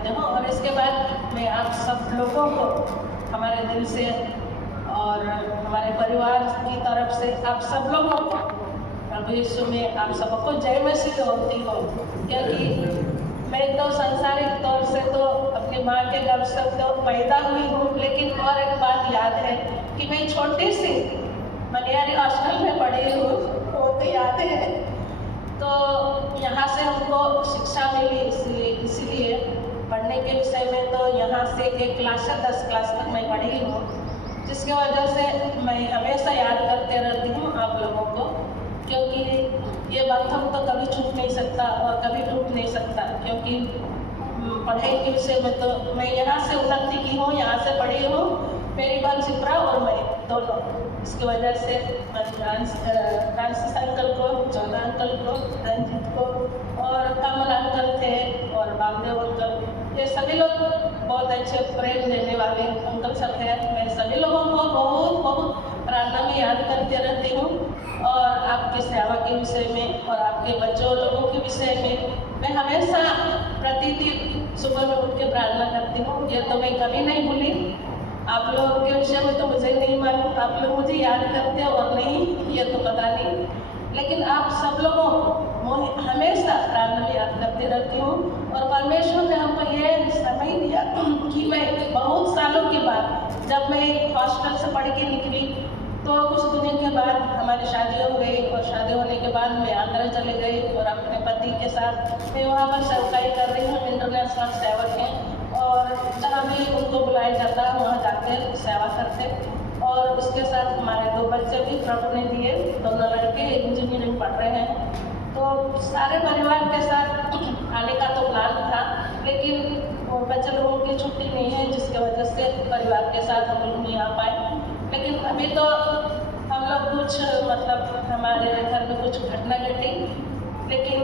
करती हूँ। और इसके बाद मैं आप सब लोगों को हमारे दिल से और हमारे परिवार की तरफ से आप सब लोगों को प्रभु यीशु में आप सबको जय मसीह बोलती हूँ। क्योंकि मैं तो सांसारिक तौर से तो अपनी माँ के गर्भ से तो पैदा हुई हूँ, लेकिन और एक बात याद है कि मैं छोटी सी मनियारी हॉस्टल में पढ़ी हूँ, वो तो याद है। तो यहाँ से हमको शिक्षा मिली, इसीलिए पढ़ने के विषय में तो यहाँ से 1 क्लास से 10 क्लास तक मैं पढ़ी हूँ, जिसकी वजह से मैं हमेशा याद करते रहती हूँ आप लोगों को, क्योंकि ये बंधन तो कभी छूट नहीं सकता और कभी टूट नहीं सकता। क्योंकि पढ़ाई के विषय में तो मैं यहाँ से उन्नति की हूँ, यहाँ से पढ़ी हूँ, मेरी बहन शिप्रा और मैं दोनों। इसकी वजह से मैं फ्रांसिस अंकल को, जोधा अंकल को, रंजीत को और कमल अंकल थे और बामदेव अंकल, ये सभी लोग बहुत अच्छे प्रेम देने वाले अंकल सब हैं। मैं सभी लोगों को बहुत बहुत प्रार्थना में याद करते रहती हूँ। और आपकी सेवा के विषय में और आपके बच्चों लोगों के विषय में मैं हमेशा प्रतिदिन सुबह में उठ के प्रार्थना करती हूँ। ये तो मैं कभी नहीं भूली। आप लोगों के विषय में तो मुझे नहीं मालूम, आप लोग मुझे याद करते हो और नहीं, ये तो पता नहीं, लेकिन आप सब लोगों को हमेशा प्रार्थना में याद करते रहती हूँ। और परमेश्वर ने हमको ये समय दिया कि मैं बहुत सालों के बाद जब मैं हॉस्टल से पढ़ के निकली तो कुछ दिनों के बाद हमारी शादी हो गई और शादी होने के बाद मैं आंध्र चले गई और अपने पति के साथ मैं वहाँ पर सेवकाई कर रही हूँ। इंटरनेशनल सेवक हैं और जहाँ भी उनको बुलाया जाता है वहाँ जाते सेवा करते। और उसके साथ हमारे 2 बच्चे भी प्रभु ने दिए, दोनों लड़के इंजीनियरिंग पढ़ रहे हैं। तो सारे परिवार के साथ आने का तो प्लान था, लेकिन बच्चे लोगों की छुट्टी नहीं है, जिसकी वजह से परिवार के साथ हम लोग नहीं आ पाए। लेकिन अभी तो हम लोग कुछ मतलब हमारे घर में कुछ घटना घटी, लेकिन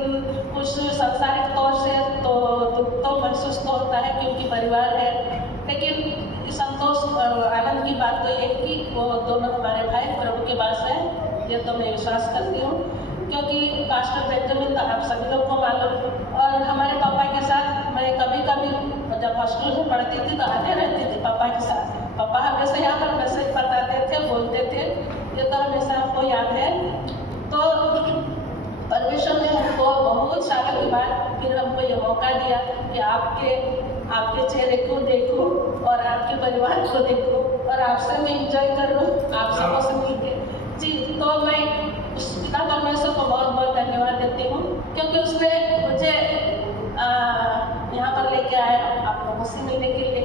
कुछ सांसारिक तौर से तो दुख तो महसूस तो होता है क्योंकि परिवार है। लेकिन संतोष आनंद की बात तो ये कि वो दोनों हमारे भाई प्रभु के पास है, ये तो मैं विश्वास करती हूँ। क्योंकि पास्टर बेंजामिन तो आप सभी लोग को मालूम, और हमारे पापा के साथ मैं कभी कभी जब हॉस्टल में पढ़ती थी तो आते रहती थी पापा के साथ। पापा हमेशा यहाँ पर मैसेज बताते थे, बोलते थे, ये तो हमेशा हमको याद है। तो परमेश्वर ने हमको बहुत सालों के बाद फिर हमको ये मौका दिया कि आपके चेहरे को देखूं और आपके परिवार को देखूं और आपसे मैं इंजॉय करूं, आप सबों से मिलके जी। तो मैं उस पिता परमेश्वर को बहुत बहुत धन्यवाद देती हूँ, क्योंकि उसने मुझे यहाँ पर लेके आया आप लोगों से मिलने के लिए।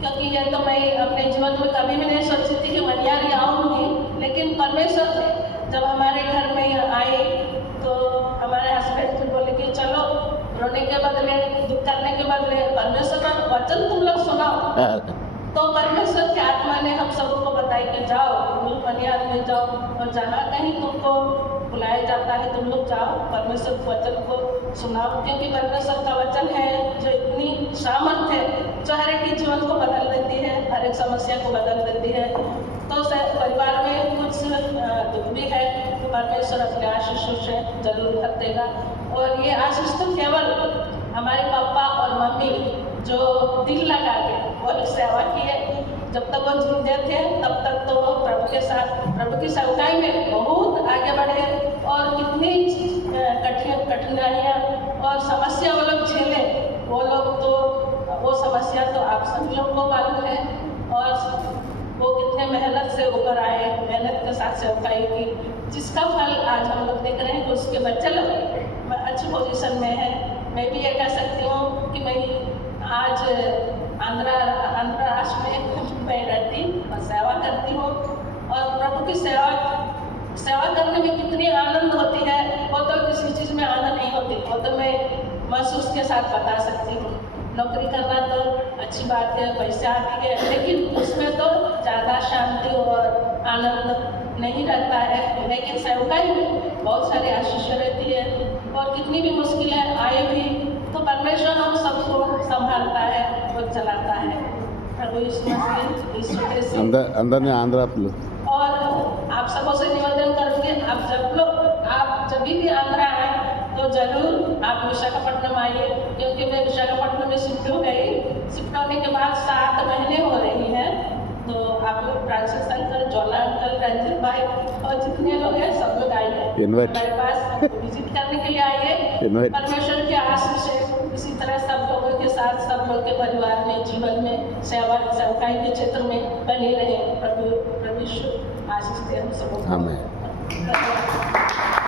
क्योंकि ये तो मैं अपने जीवन में कभी भी नहीं सोची थी कि मनियारी आऊँगी, लेकिन परमेश्वर ने जब हमारे घर में आए तो हमारे हस्बैंड फिर बोले कि चलो रोने के बदले, दुख करने के बदले परमेश्वर का वचन तुम लोग सुनाओ। तो परमेश्वर की आत्मा ने हम सबको बताई कि जाओ तुम लोग मनियार में जाओ और जहाँ कहीं तुमको बुलाया जाता है तुम लोग जाओ, परमेश्वर के वचन को सुनाओ। क्योंकि परमेश्वर का वचन है जो इतनी सामर्थ है, जो हर एक के जीवन को बदल देती है, हर एक समस्या को बदल देती है। तो परिवार में कुछ दुख भी है तो परमेश्वर अपने आशीषों से जरूर भर देगा। और ये आशीष तो केवल हमारे पापा और मम्मी जो दिल लगा के वो सेवा किए, जब तक वो जिंदे थे तब तक तो वो प्रभु के साथ प्रभु की सेवकाई में बहुत आगे बढ़े। और कितनी कठिनाइयाँ और समस्या वो लोग झेले, वो समस्या तो आप सभी लोग को मालूम है। और वो कितने मेहनत से ऊपर आए, मेहनत के साथ सेवकाई की, जिसका फल आज हम लोग देख रहे हैं कि उसके बच्चे लोग अच्छी पोजीशन में है। मैं भी ये कह सकती हूँ कि मैं आज आंध्र राष्ट्र में मैं रहती और सेवा करती हूँ। और प्रभु की सेवा करने में कितनी आनंद होती है, वो तो किसी चीज़ में आनंद नहीं होती, वो तो मैं महसूस के साथ बता सकती हूँ। नौकरी करना तो अच्छी बात है, पैसा आती है, लेकिन उसमें तो ज़्यादा शांति और आनंद नहीं रहता है। लेकिन सेवकाई में बहुत सारी आशीष रहती है और कितनी भी मुश्किलें आए भी तो परमेश्वर हम सबको संभालता है और चलाता है। प्रभु यीशु मसीह ईश्वर के से अंदर आंध्र और आप सबों से निवेदन करूँगी, आप जब भी आंध्र आए तो जरूर आप विशाखापट्टनम आइए, क्योंकि मैं विशाखापट्टनम में शिफ्ट हो गई जोला अंकल, रंजित भाई और जितने लोग हैं सब लोग आइए हमारे पास विजिट करने के लिए आइए। परमेश्वर की आशीष से इसी तरह सब लोगों के साथ सब लोग के परिवार में जीवन में सेवकाई के क्षेत्र में बने रहे। प्रभु आशीष दे हम सबको। आमीन।